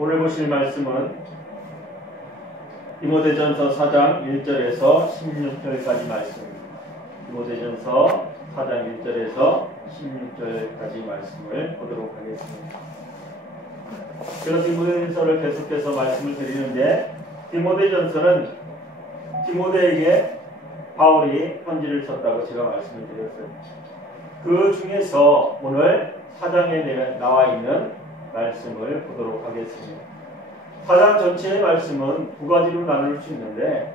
오늘 보실 말씀은 디모데전서 4장 1절에서 16절까지 말씀입니다. 디모데전서 4장 1절에서 16절까지 말씀을 보도록 하겠습니다. 제가 디모데전서를 계속해서 말씀을 드리는데, 디모데전서는 디모데에게 바울이 편지를 썼다고 제가 말씀을 드렸어요. 그 중에서 오늘 4장에 나와 있는 말씀을 보도록 하겠습니다. 4장 전체의 말씀은 두 가지로 나눌 수 있는데,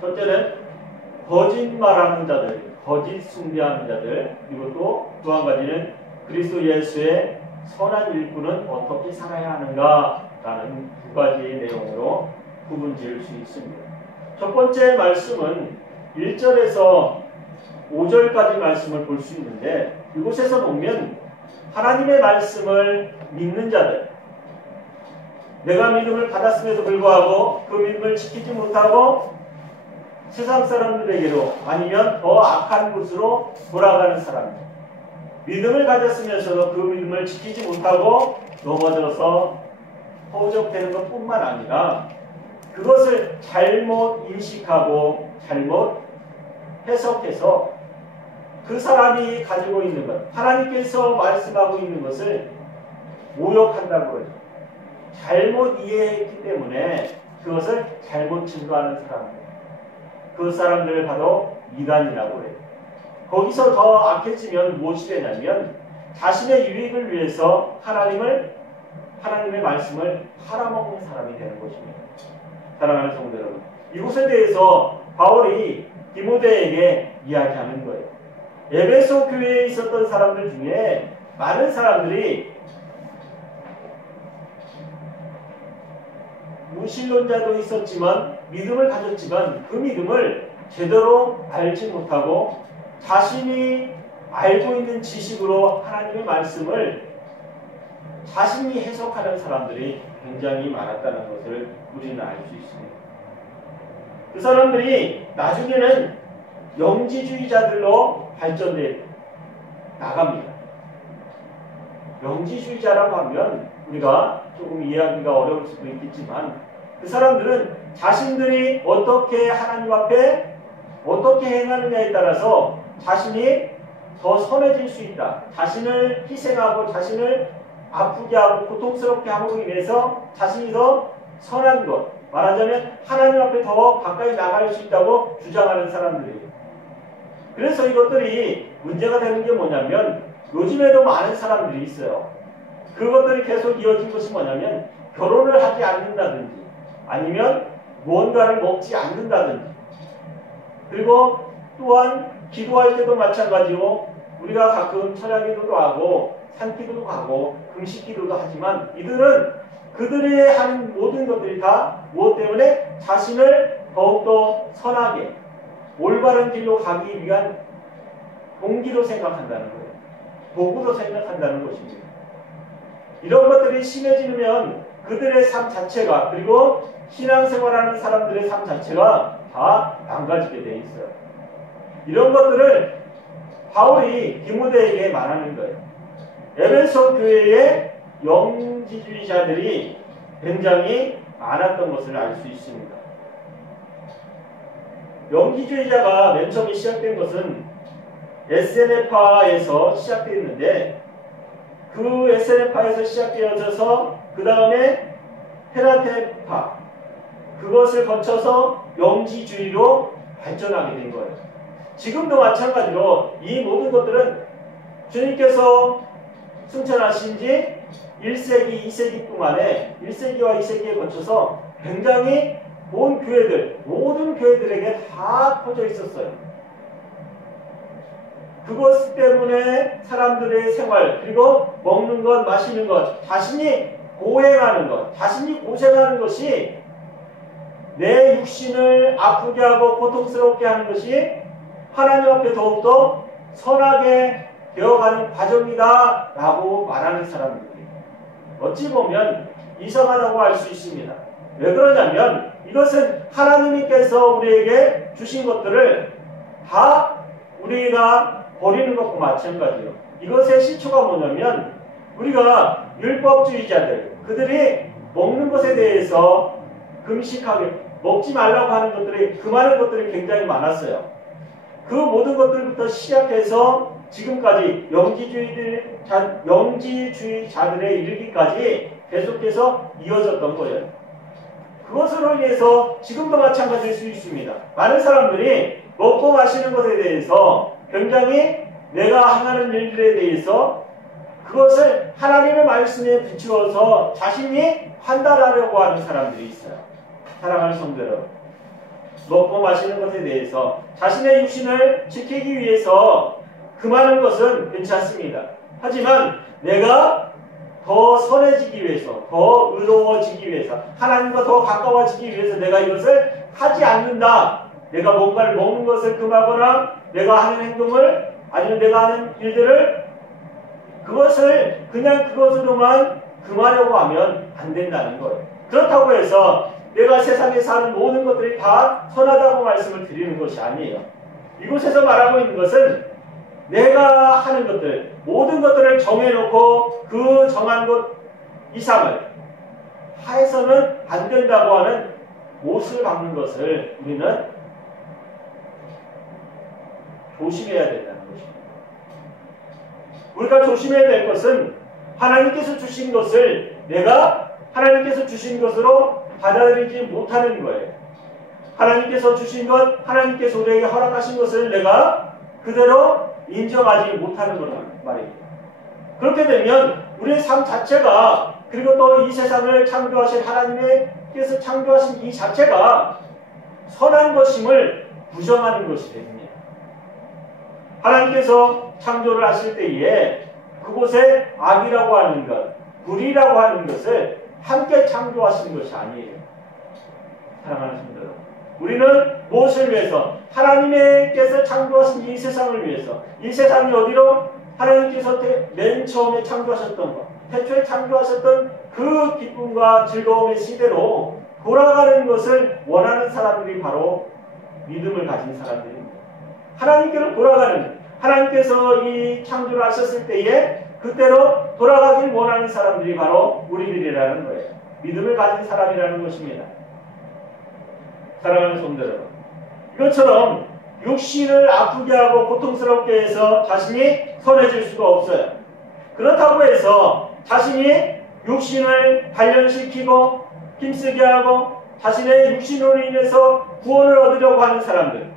첫째는 거짓말하는 자들, 거짓 숭배하는 자들, 그리고 또 한 가지는 그리스도 예수의 선한 일꾼은 어떻게 살아야 하는가라는 두 가지의 내용으로 구분 지을 수 있습니다. 첫 번째 말씀은 1절에서 5절까지 말씀을 볼 수 있는데, 이곳에서 보면 하나님의 말씀을 믿는 자들, 내가 믿음을 받았음에도 불구하고 그 믿음을 지키지 못하고 세상 사람들에게로 아니면 더 악한 곳으로 돌아가는 사람들, 믿음을 가졌으면서도 그 믿음을 지키지 못하고 넘어져서 허우적대는 것뿐만 아니라 그것을 잘못 인식하고 잘못 해석해서 그 사람이 가지고 있는 것, 하나님께서 말씀하고 있는 것을 모욕한다고 하죠. 잘못 이해했기 때문에 그것을 잘못 증거하는 사람들, 그 사람들을 바로 이단이라고 해요. 거기서 더 악해지면 무엇이 되냐면 자신의 유익을 위해서 하나님의 말씀을 팔아먹는 사람이 되는 것입니다. 사랑하는 성도 여러분, 이것에 대해서 바울이 디모데에게 이야기하는 거예요. 에베소 교회에 있었던 사람들 중에 많은 사람들이 무신론자도 있었지만 믿음을 가졌지만 그 믿음을 제대로 알지 못하고 자신이 알고 있는 지식으로 하나님의 말씀을 자신이 해석하는 사람들이 굉장히 많았다는 것을 우리는 알 수 있습니다. 그 사람들이 나중에는 영지주의자들로 발전돼 나갑니다. 영지주의자라고 하면 우리가 조금 이해하기가 어려울 수도 있겠지만, 그 사람들은 자신들이 어떻게 하나님 앞에 어떻게 행하느냐에 따라서 자신이 더 선해질 수 있다. 자신을 희생하고 자신을 아프게 하고 고통스럽게 함으로 인해서 자신이 더 선한 것, 말하자면 하나님 앞에 더 가까이 나갈 수 있다고 주장하는 사람들이에요. 그래서 이것들이 문제가 되는 게 뭐냐면, 요즘에도 많은 사람들이 있어요. 그것들이 계속 이어진 것이 뭐냐면, 결혼을 하지 않는다든지 아니면 무언가를 먹지 않는다든지, 그리고 또한 기도할 때도 마찬가지로 우리가 가끔 철야기도도 하고 산기도도 가고 금식기도도 하지만, 이들은 그들이 하는 모든 것들이 다 무엇 때문에? 자신을 더욱더 선하게 올바른 길로 가기 위한 동기로 생각한다는 거예요. 도구로 생각한다는 것입니다. 이런 것들이 심해지면 그들의 삶 자체가, 그리고 신앙생활하는 사람들의 삶 자체가 다 망가지게 돼 있어요. 이런 것들을 바울이 디모데에게 말하는 거예요. 에베소 교회의 영지주의자들이 굉장히 많았던 것을 알 수 있습니다. 영지주의자가 맨 처음에 시작된 것은 SNF파에서 시작되었는데, 그 SNF파에서 시작되어져서 그 다음에 헤라테파, 그것을 거쳐서 영지주의로 발전하게 된 거예요. 지금도 마찬가지로 이 모든 것들은 주님께서 승천하신 지 1세기, 2세기 동안에 1세기와 2세기에 거쳐서 굉장히 온 교회들, 모든 교회들에게 다 퍼져 있었어요. 그것 때문에 사람들의 생활, 그리고 먹는 것, 마시는 것, 자신이 고행하는 것, 자신이 고생하는 것이 내 육신을 아프게 하고 고통스럽게 하는 것이 하나님 앞에 더욱더 선하게 되어가는 과정이다 라고 말하는 사람들이에요. 어찌 보면 이상하다고 할 수 있습니다. 왜 그러냐면, 이것은 하나님께서 우리에게 주신 것들을 다 우리가 버리는 것과 마찬가지예요. 이것의 시초가 뭐냐면, 우리가 율법주의자들, 그들이 먹는 것에 대해서 금식하게 먹지 말라고 하는 것들이 금하는 것들이 굉장히 많았어요. 그 모든 것들부터 시작해서 지금까지 영지주의자들에 이르기까지 계속해서 이어졌던 거예요. 그것으로 인해서 지금도 마찬가지일 수 있습니다. 많은 사람들이 먹고 마시는 것에 대해서 굉장히 내가 행하는 일들에 대해서 그것을 하나님의 말씀에 비추어서 자신이 판단하려고 하는 사람들이 있어요. 사랑하는 성도 여러분, 먹고 마시는 것에 대해서 자신의 육신을 지키기 위해서 금하는 것은 괜찮습니다. 하지만 내가 더 선해지기 위해서, 더 의로워지기 위해서, 하나님과 더 가까워지기 위해서 내가 이것을 하지 않는다. 내가 뭔가를 먹는 것을 금하거나 내가 하는 행동을 아니면 내가 하는 일들을 그것을 그냥 그것으로만 금하려고 하면 안 된다는 거예요. 그렇다고 해서 내가 세상에 사는 모든 것들이 다 선하다고 말씀을 드리는 것이 아니에요. 이곳에서 말하고 있는 것은 내가 하는 것들, 모든 것들을 정해놓고 그 정한 것 이상을 하에서는 안 된다고 하는 못을 박는 것을 우리는 조심해야 된다는 것입니다. 우리가 조심해야 될 것은 하나님께서 주신 것을 내가 하나님께서 주신 것으로 받아들이지 못하는 거예요. 하나님께서 주신 것, 하나님께서 우리에게 허락하신 것을 내가 그대로 인정하지 못하는 거란 말입니다. 그렇게 되면 우리의 삶 자체가 그리고 또 이 세상을 창조하신 하나님께서 창조하신 이 자체가 선한 것임을 부정하는 것이 됩니다. 하나님께서 창조를 하실 때에 그곳에 악이라고 하는 것, 불이라고 하는 것을 함께 창조하신 것이 아니에요. 사랑하는 성도 여러분, 우리는 무엇을 위해서? 하나님께서 창조하신 이 세상을 위해서. 이 세상이 어디로? 하나님께서 맨 처음에 창조하셨던 것, 태초에 창조하셨던 그 기쁨과 즐거움의 시대로 돌아가는 것을 원하는 사람들이 바로 믿음을 가진 사람들입니다. 하나님께로 돌아가는, 하나님께서 이 창조를 하셨을 때에 그때로 돌아가길 원하는 사람들이 바로 우리들이라는 거예요. 믿음을 가진 사람이라는 것입니다. 사랑하는 성도 여러분, 이것처럼 육신을 아프게 하고 고통스럽게 해서 자신이 선해질 수가 없어요. 그렇다고 해서 자신이 육신을 단련시키고 힘쓰게 하고 자신의 육신으로 인해서 구원을 얻으려고 하는 사람들,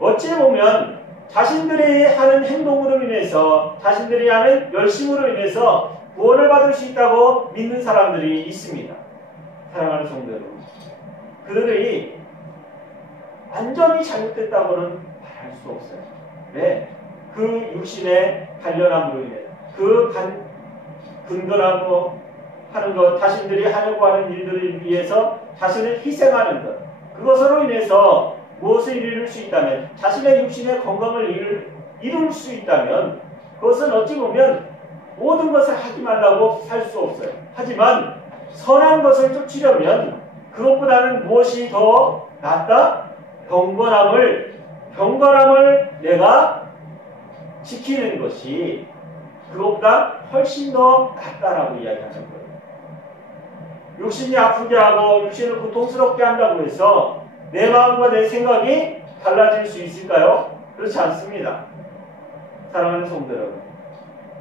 어찌 보면 자신들이 하는 행동으로 인해서 자신들이 하는 열심으로 인해서 구원을 받을 수 있다고 믿는 사람들이 있습니다. 사랑하는 성도 여러분, 그들이 완전히 잘못됐다고는 말할 수 없어요. 왜? 그 육신의 단련함으로 인해 그 근거라고 하는 것, 자신들이 하려고 하는 일들을 위해서 자신을 희생하는 것, 그것으로 인해서 무엇을 이룰 수 있다면, 자신의 육신의 건강을 이룰 수 있다면 그것은 어찌 보면 모든 것을 하지 말라고 살 수 없어요. 하지만 선한 것을 쫓으려면 그것보다는 무엇이 더 낫다? 경건함을 내가 지키는 것이 그것보다 훨씬 더 낫다라고 이야기하는 거예요. 육신이 아프게 하고 육신을 고통스럽게 한다고 해서 내 마음과 내 생각이 달라질 수 있을까요? 그렇지 않습니다. 사랑하는 성도 여러분,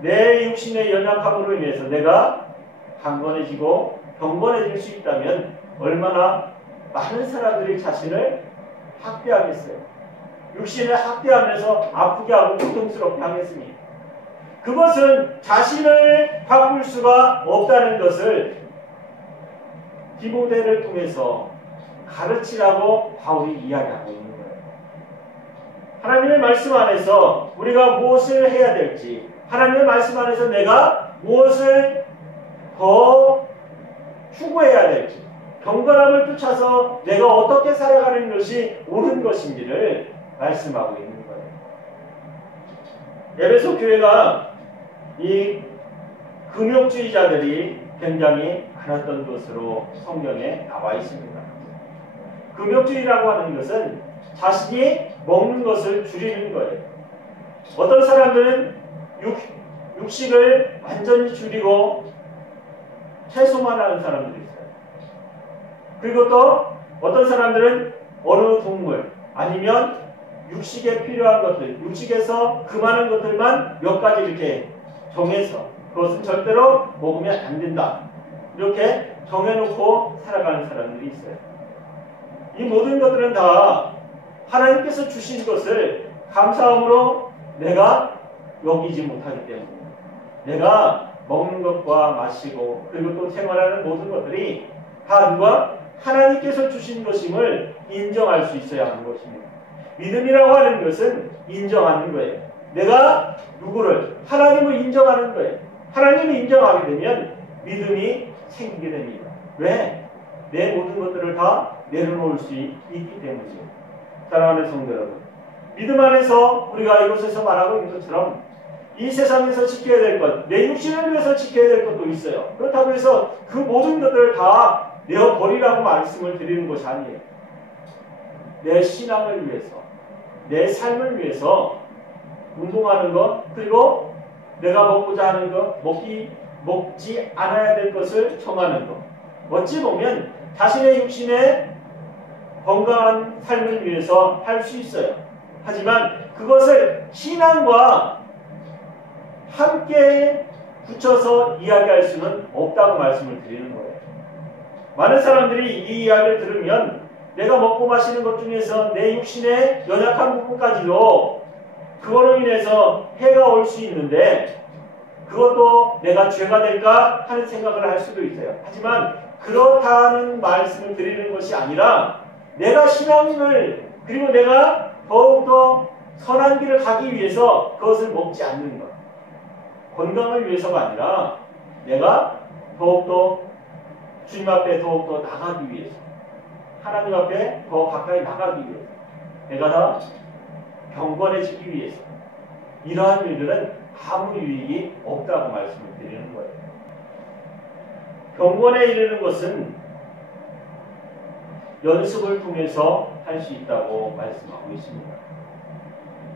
내 육신의 연약함으로 인해서 내가 강건해지고 경건해질 수 있다면 얼마나 많은 사람들이 자신을 학대하겠어요. 육신을 학대하면서 아프게 하고 고통스럽게 하겠습니다. 그것은 자신을 바꿀 수가 없다는 것을 디모데를 통해서 가르치라고 바울이 이야기하고 있는 거예요. 하나님의 말씀 안에서 우리가 무엇을 해야 될지, 하나님의 말씀 안에서 내가 무엇을 더 추구해야 될지, 경건함을 쫓아서 내가 어떻게 살아가는 것이 옳은 것인지를 말씀하고 있는 거예요. 에베소 교회가 이 금욕주의자들이 굉장히 많았던 것으로 성경에 나와 있습니다. 금욕주의라고 하는 것은 자신이 먹는 것을 줄이는 거예요. 어떤 사람들은 육식을 완전히 줄이고 채소만 하는 사람들이 있어요. 그리고 또 어떤 사람들은 어느 동물 아니면 육식에 필요한 것들, 육식에서 그 많은 것들만 몇 가지 이렇게 정해서 그것은 절대로 먹으면 안 된다. 이렇게 정해놓고 살아가는 사람들이 있어요. 이 모든 것들은 다 하나님께서 주신 것을 감사함으로 내가 여기지 못하기 때문에 내가 먹는 것과 마시고 그리고 또 생활하는 모든 것들이 다 누가 하나님께서 주신 것임을 인정할 수 있어야 하는 것입니다. 믿음이라고 하는 것은 인정하는 거예요. 내가 누구를 하나님을 인정하는 거예요. 하나님을 인정하게 되면 믿음이 생기게 됩니다. 왜? 내 모든 것들을 다 내려놓을 수 있기 때문이죠. 사랑하는 성도 여러분, 믿음 안에서 우리가 이곳에서 말하고 있는 것처럼 이 세상에서 지켜야 될 것, 내 육신을 위해서 지켜야 될 것도 있어요. 그렇다고 해서 그 모든 것들을 다 내어버리라고 말씀을 드리는 것이 아니에요. 내 신앙을 위해서, 내 삶을 위해서 운동하는 것, 그리고 내가 먹고자 하는 것, 먹지 않아야 될 것을 정하는 것. 어찌 보면 자신의 육신의 건강한 삶을 위해서 할 수 있어요. 하지만 그것을 신앙과 함께 붙여서 이야기할 수는 없다고 말씀을 드리는 거예요. 많은 사람들이 이 이야기를 들으면 내가 먹고 마시는 것 중에서 내 육신의 연약한 부분까지도 그거로 인해서 해가 올 수 있는데 그것도 내가 죄가 될까 하는 생각을 할 수도 있어요. 하지만 그렇다는 말씀을 드리는 것이 아니라 내가 신앙을 그리고 내가 더욱더 선한 길을 가기 위해서 그것을 먹지 않는 것. 건강을 위해서가 아니라 내가 더욱더 주님 앞에 더욱더 나가기 위해서 하나님 앞에 더 가까이 나가기 위해서 내가 다 경건해지기 위해서 이러한 일들은 아무 유익이 없다고 말씀을 드리는 거예요. 경건에 이르는 것은 연습을 통해서 할 수 있다고 말씀하고 있습니다.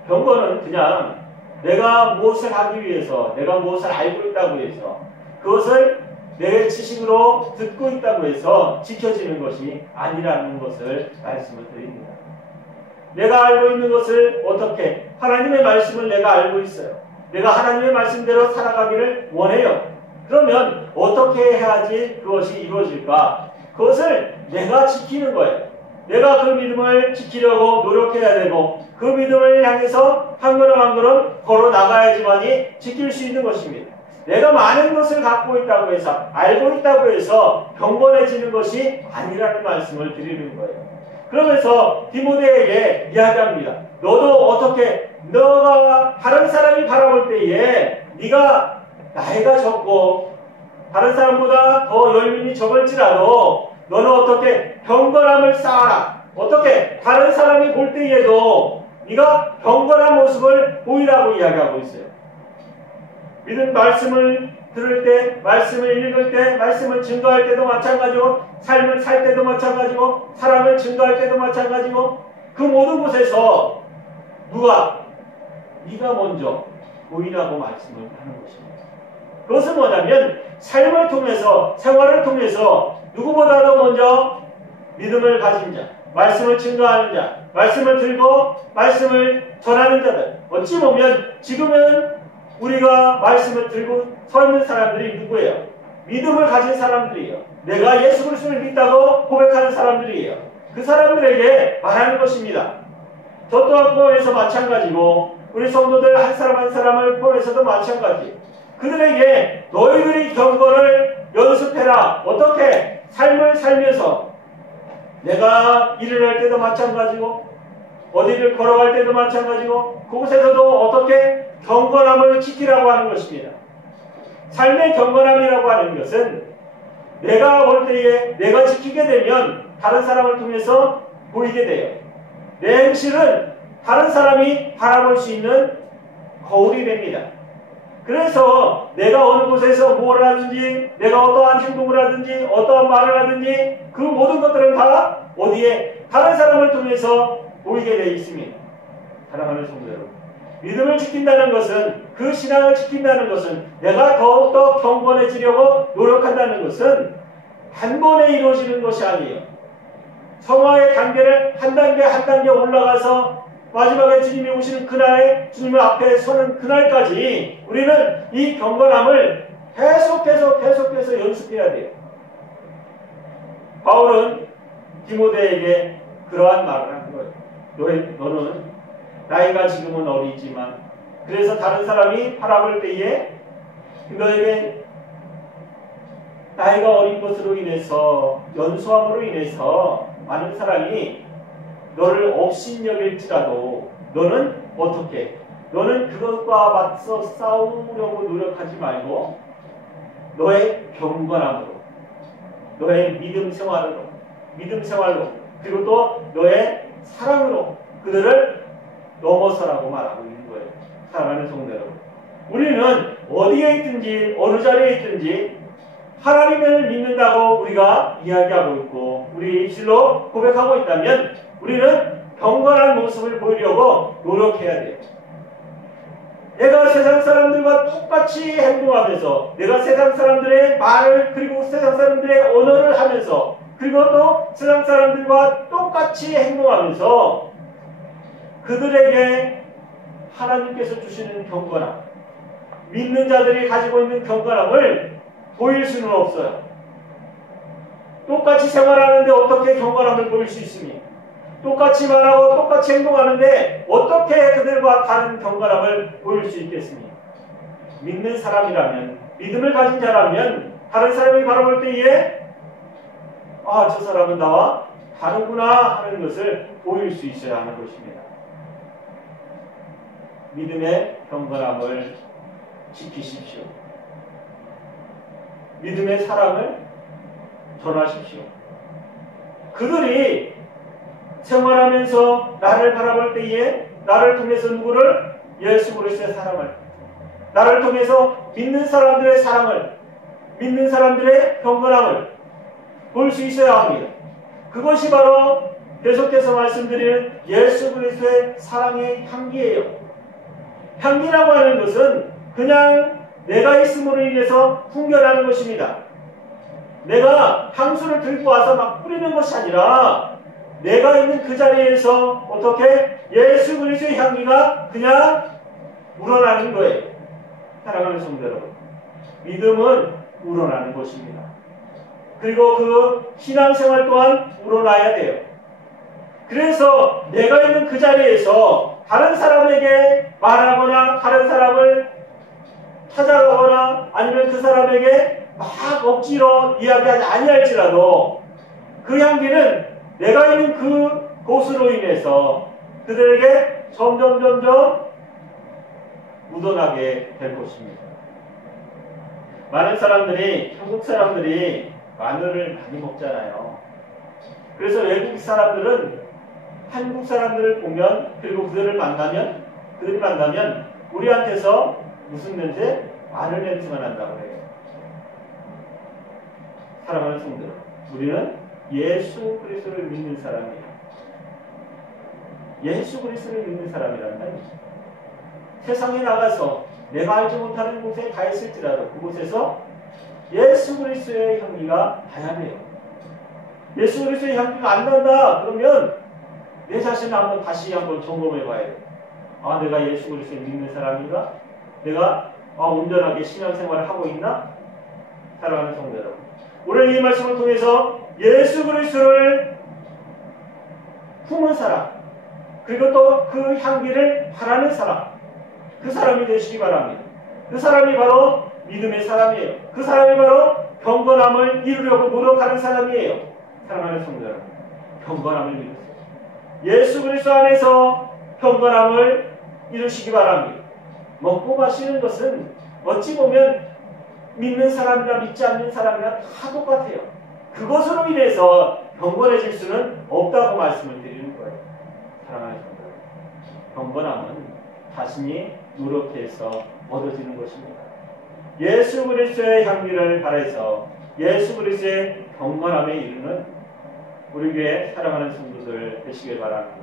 경건은 그냥 내가 무엇을 하기 위해서 내가 무엇을 알고 있다고 해서 그것을 내 지식으로 듣고 있다고 해서 지켜지는 것이 아니라는 것을 말씀을 드립니다. 내가 알고 있는 것을 어떻게 하나님의 말씀을 내가 알고 있어요. 내가 하나님의 말씀대로 살아가기를 원해요. 그러면 어떻게 해야지 그것이 이루어질까? 그것을 내가 지키는 거예요. 내가 그 믿음을 지키려고 노력해야 되고 그 믿음을 향해서 한 걸음 한 걸음 걸어 나가야지만이 지킬 수 있는 것입니다. 내가 많은 것을 갖고 있다고 해서 알고 있다고 해서 경건해지는 것이 아니라는 말씀을 드리는 거예요. 그러면서 디모데에게 이야기합니다. 너도 어떻게 너가 다른 사람이 바라볼 때에 네가 나이가 적고 다른 사람보다 더 열민이 적을지라도 너는 어떻게 경건함을 쌓아라. 어떻게 다른 사람이 볼 때에도 네가 경건한 모습을 보이라고 이야기하고 있어요. 믿음 말씀을 들을 때, 말씀을 읽을 때, 말씀을 증거할 때도 마찬가지고 삶을 살 때도 마찬가지고 사랑을 증거할 때도 마찬가지고 그 모든 곳에서 누가 네가 먼저 보이라고 말씀을 하는 것입니다. 그것은 뭐냐면 삶을 통해서 생활을 통해서 누구보다도 먼저 믿음을 가진 자, 말씀을 증거하는 자, 말씀을 들고 말씀을 전하는 자들. 어찌 보면 지금은 우리가 말씀을 들고 서 있는 사람들이 누구예요? 믿음을 가진 사람들이에요. 내가 예수 그리스도를 믿다고 고백하는 사람들이에요. 그 사람들에게 말하는 것입니다. 저 또한 포함해서 마찬가지고 우리 성도들 한 사람 한 사람을 포함해서도 마찬가지. 그들에게 너희들이 경건을 연습해라. 어떻게? 삶을 살면서 내가 일을 할 때도 마찬가지고 어디를 걸어갈 때도 마찬가지고 그곳에서도 어떻게 경건함을 지키라고 하는 것입니다. 삶의 경건함이라고 하는 것은 내가 볼 때에 내가 지키게 되면 다른 사람을 통해서 보이게 돼요. 내 행실은 다른 사람이 바라볼 수 있는 거울이 됩니다. 그래서 내가 어느 곳에서 뭘 하든지 내가 어떠한 행동을 하든지 어떠한 말을 하든지 그 모든 것들은 다 어디에 다른 사람을 통해서 보이게 되어 있습니다. 사랑하는 성도 여러분, 믿음을 지킨다는 것은, 그 신앙을 지킨다는 것은, 내가 더욱더 경건해지려고 노력한다는 것은 단번에 이루어지는 것이 아니에요. 성화의 단계를 한 단계 한 단계 올라가서 마지막에 주님이 오시는 그날에 주님 앞에 서는 그날까지 우리는 이 경건함을 계속해서 연습해야 돼요. 바울은 디모데에게 그러한 말을 한 거예요. 너는 나이가 지금은 어리지만 그래서 다른 사람이 바라볼 때에 너에게 나이가 어린 것으로 인해서 연소함으로 인해서 많은 사람이 너를 업신여길지라도 너는 어떻게? 너는 그것과 맞서 싸우려고 노력하지 말고 너의 경건함으로, 너의 믿음 생활로, 그리고 또 너의 사랑으로 그들을 넘어서라고 말하고 있는 거예요. 사랑하는 성도 여러분, 우리는 어디에 있든지 어느 자리에 있든지 하나님을 믿는다고 우리가 이야기하고 있고 우리 입술로 고백하고 있다면 우리는 경건한 모습을 보이려고 노력해야 돼요. 내가 세상 사람들과 똑같이 행동하면서 내가 세상 사람들의 말을 그리고 세상 사람들의 언어를 하면서 그리고 또 세상 사람들과 똑같이 행동하면서 그들에게 하나님께서 주시는 경건함, 믿는 자들이 가지고 있는 경건함을 보일 수는 없어요. 똑같이 생활하는데 어떻게 경건함을 보일 수 있으니? 똑같이 말하고 똑같이 행동하는데 어떻게 그들과 다른 경건함을 보일 수 있겠습니까? 믿는 사람이라면, 믿음을 가진 자라면 다른 사람이 바라볼 때에 저 사람은 나와 다르구나 하는 것을 보일 수 있어야 하는 것입니다. 믿음의 경건함을 지키십시오. 믿음의 사랑을 전하십시오. 그들이 생활하면서 나를 바라볼 때에 나를 통해서 누구를? 예수 그리스도의 사랑을, 나를 통해서 믿는 사람들의 사랑을, 믿는 사람들의 경건함을 볼 수 있어야 합니다. 그것이 바로 계속해서 말씀드리는 예수 그리스도의 사랑의 향기예요. 향기라고 하는 것은 그냥 내가 있음으로 인해서 풍겨나는 것입니다. 내가 향수를 들고 와서 막 뿌리는 것이 아니라 내가 있는 그 자리에서 어떻게 예수 그리스도의 향기가 그냥 우러나는 거예요. 사랑하는 성도 여러분, 믿음은 우러나는 것입니다. 그리고 그 신앙생활 또한 우러나야 돼요. 그래서 내가 있는 그 자리에서 다른 사람에게 말하거나 다른 사람을 찾아가거나 아니면 그 사람에게 막 억지로 이야기하지 아니할지라도 그 향기는 내가 있는 그 곳으로 인해서 그들에게 점점 묻어나게 될 것입니다. 많은 사람들이, 한국 사람들이 마늘을 많이 먹잖아요. 그래서 외국 사람들은 한국 사람들을 보면 그리고 그들이 만나면 우리한테서 무슨 냄새? 마늘 냄새가 난다고 해요. 사랑하는 성도, 우리는 예수 그리스도를 믿는 사람이에요. 예수 그리스도를 믿는 사람이란다. 세상에 나가서 내가 알지 못하는 곳에 가 있을지라도 그곳에서 예수 그리스도의 향기가 나야 돼요. 예수 그리스도의 향기가 안 난다 그러면 내 자신을 다시 한번 점검해 봐야 돼요. 내가 예수 그리스도를 믿는 사람인가? 내가 온전하게 신앙생활을 하고 있나? 사랑하는 성도 여러분, 오늘 이 말씀을 통해서 예수 그리스도를 품은 사람, 그리고 또 그 향기를 바라는 사람, 그 사람이 되시기 바랍니다. 그 사람이 바로 믿음의 사람이에요. 그 사람이 바로 경건함을 이루려고 노력하는 사람이에요. 사랑하는 성도 여러분, 경건함을 이루세요. 예수 그리스도 안에서 경건함을 이루시기 바랍니다. 먹고 마시는 것은 어찌 보면 믿는 사람이나 믿지 않는 사람이나 다 똑같아요. 그것으로 인해서 경건해질 수는 없다고 말씀을 드리는 거예요. 사랑하는 성도 여러분, 경건함은 자신이 노력해서 얻어지는 것입니다. 예수 그리스도의 향기를 바라서 예수 그리스도의 경건함에 이르는 우리 교회 사랑하는 성도들 되시길 바랍니다.